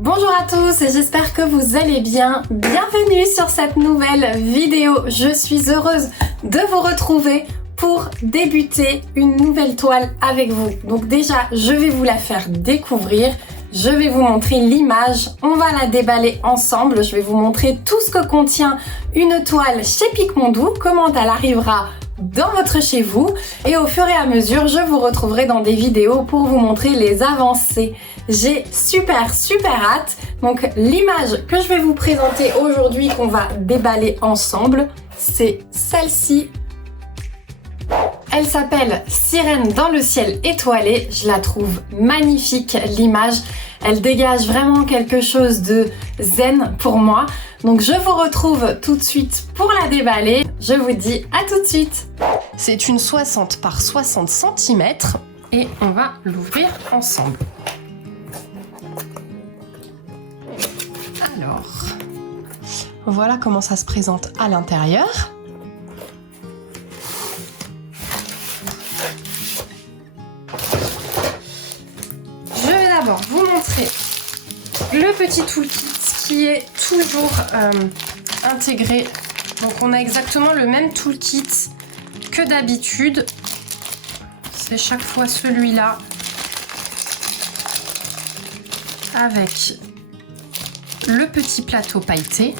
Bonjour à tous, j'espère que vous allez bien. Bienvenue sur cette nouvelle vidéo. Je suis heureuse de vous retrouver pour débuter une nouvelle toile avec vous. Donc déjà, je vais vous la faire découvrir. Je vais vous montrer l'image. On va la déballer ensemble. Je vais vous montrer tout ce que contient une toile chez Picmondou, comment elle arrivera dans votre chez vous, et au fur et à mesure je vous retrouverai dans des vidéos pour vous montrer les avancées. J'ai super hâte. Donc l'image que je vais vous présenter aujourd'hui, qu'on va déballer ensemble, c'est celle-ci. Elle s'appelle Sirène dans le ciel étoilé. Je la trouve magnifique, l'image. Elle dégage vraiment quelque chose de zen pour moi. Donc je vous retrouve tout de suite pour la déballer. Je vous dis à tout de suite. C'est une 60 par 60 cm et on va l'ouvrir ensemble. Alors, voilà comment ça se présente à l'intérieur. Je vais d'abord vous montrer le petit toolkit qui est toujours intégré. Donc on a exactement le même toolkit que d'habitude. C'est chaque fois celui-là avec le petit plateau pailleté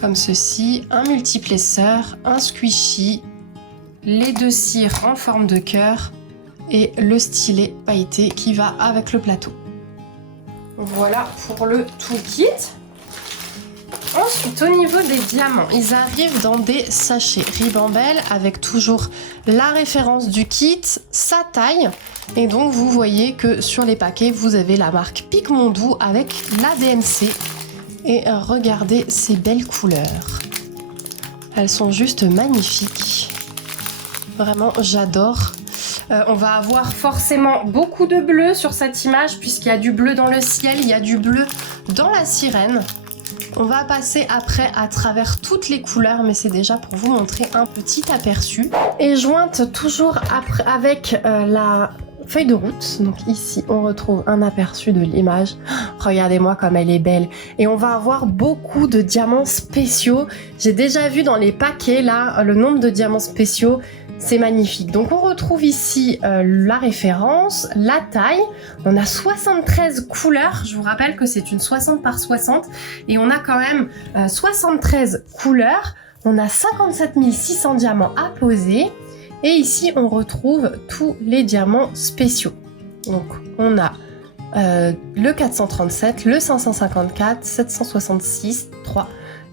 comme ceci, un multiplesseur, un squishy, les deux cires en forme de cœur et le stylet pailleté qui va avec le plateau. Voilà pour le toolkit. Ensuite, au niveau des diamants, ils arrivent dans des sachets Ribambelle avec toujours la référence du kit, sa taille. Et donc, vous voyez que sur les paquets, vous avez la marque Picmondou avec la DMC. Et regardez ces belles couleurs. Elles sont juste magnifiques. Vraiment, j'adore. On va avoir forcément beaucoup de bleu sur cette image puisqu'il y a du bleu dans le ciel, il y a du bleu dans la sirène. On va passer après à travers toutes les couleurs, mais c'est déjà pour vous montrer un petit aperçu. Et jointe toujours après avec la feuille de route. Donc ici, on retrouve un aperçu de l'image. Regardez-moi comme elle est belle. Et on va avoir beaucoup de diamants spéciaux. J'ai déjà vu dans les paquets, là, le nombre de diamants spéciaux. C'est magnifique. Donc on retrouve ici la référence, la taille. On a 73 couleurs. Je vous rappelle que c'est une 60 par 60. Et on a quand même 73 couleurs. On a 57 600 diamants à poser. Et ici, on retrouve tous les diamants spéciaux. Donc on a le 437, le 554, 766, 3...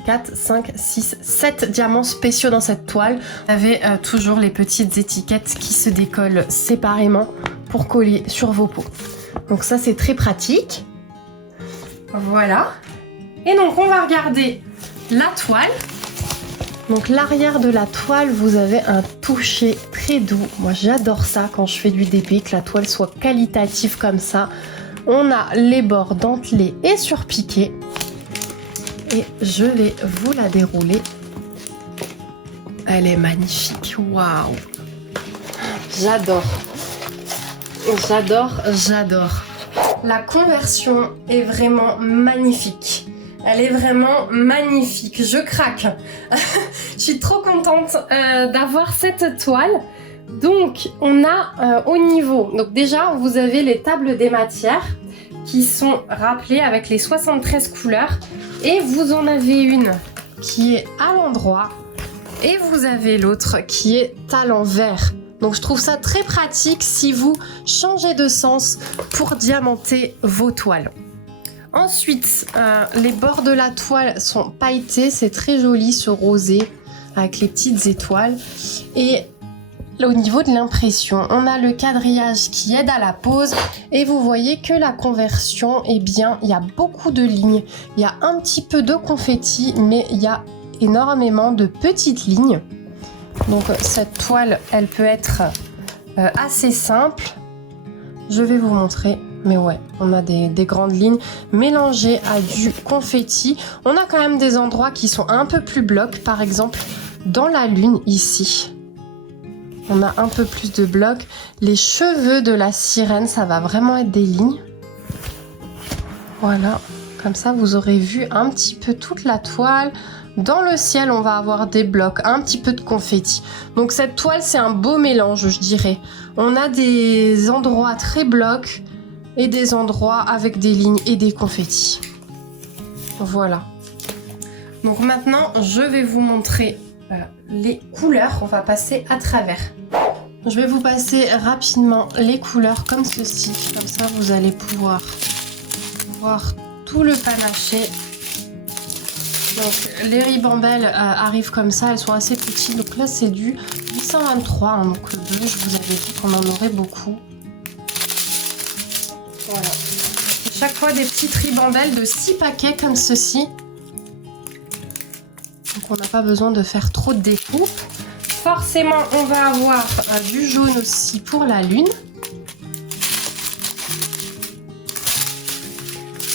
4, 5, 6, 7 diamants spéciaux dans cette toile. Vous avez toujours les petites étiquettes qui se décollent séparément pour coller sur vos pots. Donc ça, c'est très pratique. Voilà. Et donc, on va regarder la toile. Donc l'arrière de la toile, vous avez un toucher très doux. Moi, j'adore ça quand je fais du DP, que la toile soit qualitative comme ça. On a les bords dentelés et surpiqués. Et je vais vous la dérouler. Elle est magnifique. Waouh! J'adore. J'adore. La conversion est vraiment magnifique. Elle est vraiment magnifique. Je craque. Je suis trop contente d'avoir cette toile. Donc, on a au niveau... Donc déjà, vous avez les tables des matières qui sont rappelées avec les 73 couleurs. Et vous en avez une qui est à l'endroit et vous avez l'autre qui est à l'envers. Donc je trouve ça très pratique si vous changez de sens pour diamanter vos toiles. Ensuite, les bords de la toile sont pailletés, c'est très joli ce rosé avec les petites étoiles. Et là, au niveau de l'impression, on a le quadrillage qui aide à la pose et vous voyez que la conversion, eh bien, il y a beaucoup de lignes. Il y a un petit peu de confetti, mais il y a énormément de petites lignes. Donc cette toile, elle peut être assez simple. Je vais vous montrer, mais ouais, on a des grandes lignes mélangées à du confetti. On a quand même des endroits qui sont un peu plus blocs, par exemple dans la lune ici. On a un peu plus de blocs. Les cheveux de la sirène, ça va vraiment être des lignes. Voilà, comme ça vous aurez vu un petit peu toute la toile. Dans le ciel, on va avoir des blocs, un petit peu de confetti. Donc cette toile, c'est un beau mélange, je dirais. On a des endroits très blocs et des endroits avec des lignes et des confettis. Voilà. Donc maintenant, je vais vous montrer les couleurs. On va passer à travers. Je vais vous passer rapidement les couleurs comme ceci. Comme ça, vous allez pouvoir voir tout le panaché. Donc les ribambelles arrivent comme ça, elles sont assez petites. Donc là c'est du 823, hein, donc le bleu, je vous avais dit qu'on en aurait beaucoup. Voilà. Chaque fois des petites ribambelles de 6 paquets comme ceci. Donc on n'a pas besoin de faire trop de découpes. Forcément on va avoir du jaune aussi pour la lune.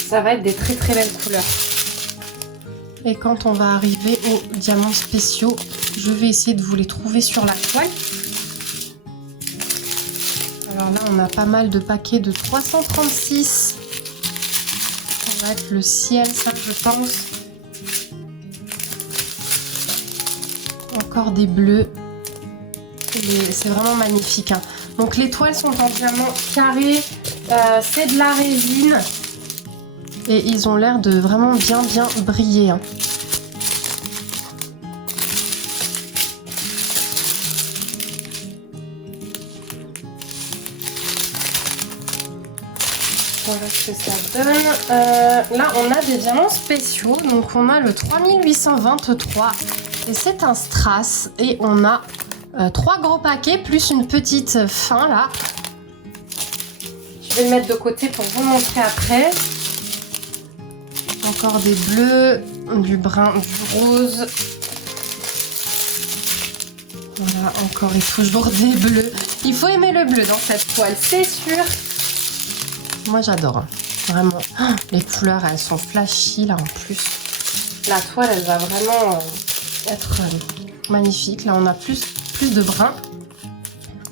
Ça va être des très très belles couleurs. Et quand on va arriver aux diamants spéciaux, je vais essayer de vous les trouver sur la toile. Alors là, on a pas mal de paquets de 336. Ça va être le ciel, ça je pense. Encore des bleus. C'est vraiment magnifique, hein. Donc les toiles sont en diamant carré. C'est de la résine. Et ils ont l'air de vraiment bien briller, hein. Voilà ce que ça donne. Là, on a des diamants spéciaux. Donc, on a le 3823. Et c'est un strass. Et on a 3 gros paquets plus une petite fin, là. Je vais le mettre de côté pour vous montrer après. Encore des bleus, du brun, du rose. Voilà, encore et toujours des bleus. Il faut aimer le bleu dans cette toile, c'est sûr. Moi j'adore, hein. Vraiment. Les couleurs, elles sont flashy là en plus. La toile, elle va vraiment être magnifique. Là, on a plus de brun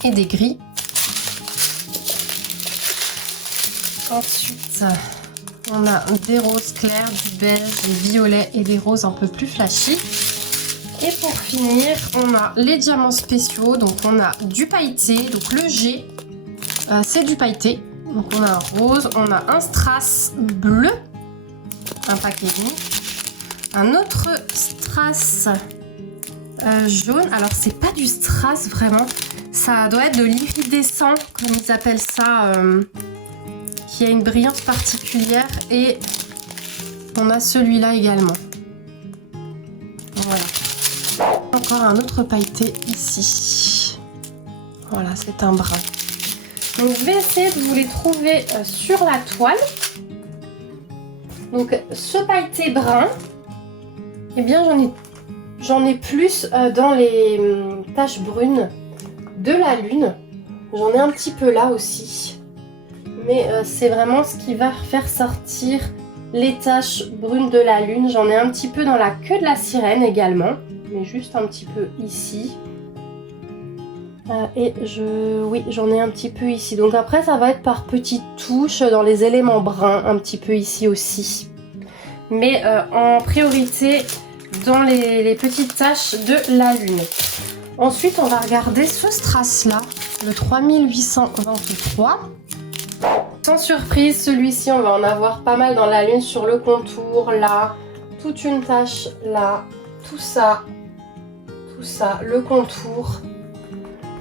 et des gris. Ensuite, on a des roses clairs, du beige, des violets et des roses un peu plus flashy. Et pour finir, on a les diamants spéciaux. Donc on a du pailleté. Donc le G, c'est du pailleté. Donc on a un rose, on a un strass bleu, un paquet unique. Un autre strass jaune. Alors c'est pas du strass vraiment. Ça doit être de l'iridescent, comme ils appellent ça. Qui a une brillance particulière, et on a celui-là également. Voilà. Encore un autre pailleté ici. Voilà, c'est un brun. Donc je vais essayer de vous les trouver sur la toile. Donc ce pailleté brun, eh bien j'en ai plus dans les taches brunes de la lune. J'en ai un petit peu là aussi. Mais c'est vraiment ce qui va faire sortir les taches brunes de la lune. J'en ai un petit peu dans la queue de la sirène également, mais juste un petit peu ici. Oui, j'en ai un petit peu ici. Donc après, ça va être par petites touches dans les éléments bruns, un petit peu ici aussi. Mais en priorité dans les petites taches de la lune. Ensuite, on va regarder ce strass-là, le 3823. Sans surprise, celui-ci, on va en avoir pas mal dans la lune sur le contour, là, toute une tache, là, tout ça, le contour.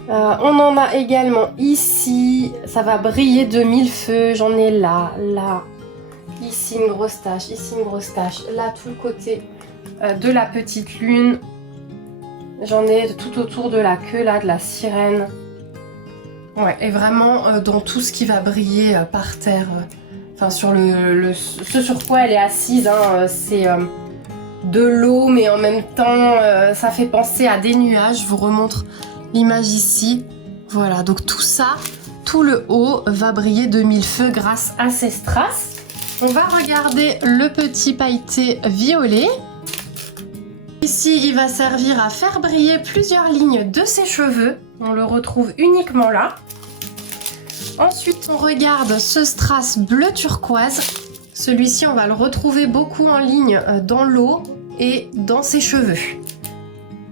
On en a également ici, ça va briller de mille feux, j'en ai là, ici une grosse tache, ici une grosse tache, là tout le côté de la petite lune, j'en ai tout autour de la queue, là, de la sirène. Ouais, et vraiment dans tout ce qui va briller par terre, enfin sur ce sur quoi elle est assise, hein, c'est de l'eau, mais en même temps ça fait penser à des nuages. Je vous remontre l'image ici. Voilà, donc tout ça, tout le haut va briller de mille feux grâce à ces strass. On va regarder le petit pailleté violet. Ici, il va servir à faire briller plusieurs lignes de ses cheveux. On le retrouve uniquement là. Ensuite, on regarde ce strass bleu turquoise. Celui-ci, on va le retrouver beaucoup en ligne dans l'eau et dans ses cheveux.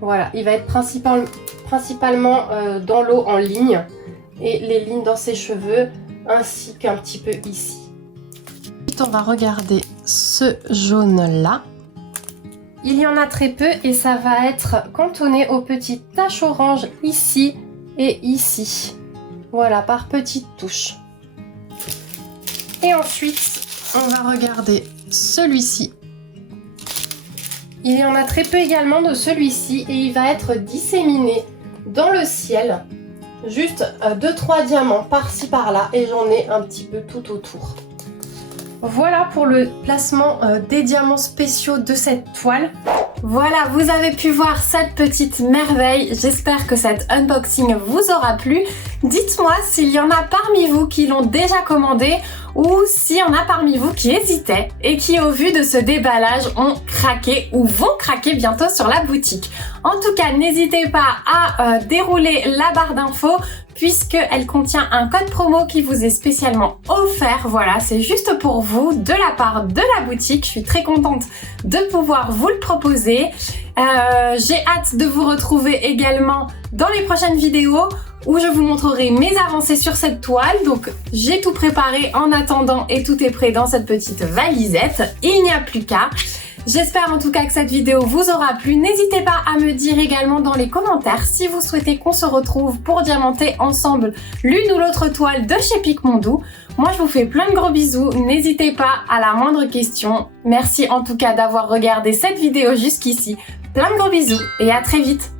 Voilà, il va être principalement dans l'eau en ligne et les lignes dans ses cheveux ainsi qu'un petit peu ici. Ensuite, on va regarder ce jaune-là. Il y en a très peu et ça va être cantonné aux petites taches orange ici et ici. Voilà, par petites touches. Et ensuite, on va regarder celui-ci. Il y en a très peu également de celui-ci et il va être disséminé dans le ciel. Juste 2-3 diamants par-ci par-là et j'en ai un petit peu tout autour. Voilà pour le placement des diamants spéciaux de cette toile. Voilà, vous avez pu voir cette petite merveille. J'espère que cet unboxing vous aura plu. Dites-moi s'il y en a parmi vous qui l'ont déjà commandé ou s'il y en a parmi vous qui hésitaient et qui, au vu de ce déballage, ont craqué ou vont craquer bientôt sur la boutique. En tout cas, n'hésitez pas à dérouler la barre d'infos puisqu'elle contient un code promo qui vous est spécialement offert. Voilà, c'est juste pour vous de la part de la boutique. Je suis très contente de pouvoir vous le proposer. J'ai hâte de vous retrouver également dans les prochaines vidéos où je vous montrerai mes avancées sur cette toile. Donc j'ai tout préparé en attendant et tout est prêt dans cette petite valisette. Il n'y a plus qu'à. J'espère en tout cas que cette vidéo vous aura plu. N'hésitez pas à me dire également dans les commentaires si vous souhaitez qu'on se retrouve pour diamanter ensemble l'une ou l'autre toile de chez Picmondou. Moi je vous fais plein de gros bisous. N'hésitez pas à la moindre question. Merci en tout cas d'avoir regardé cette vidéo jusqu'ici. Plein de gros bisous et à très vite.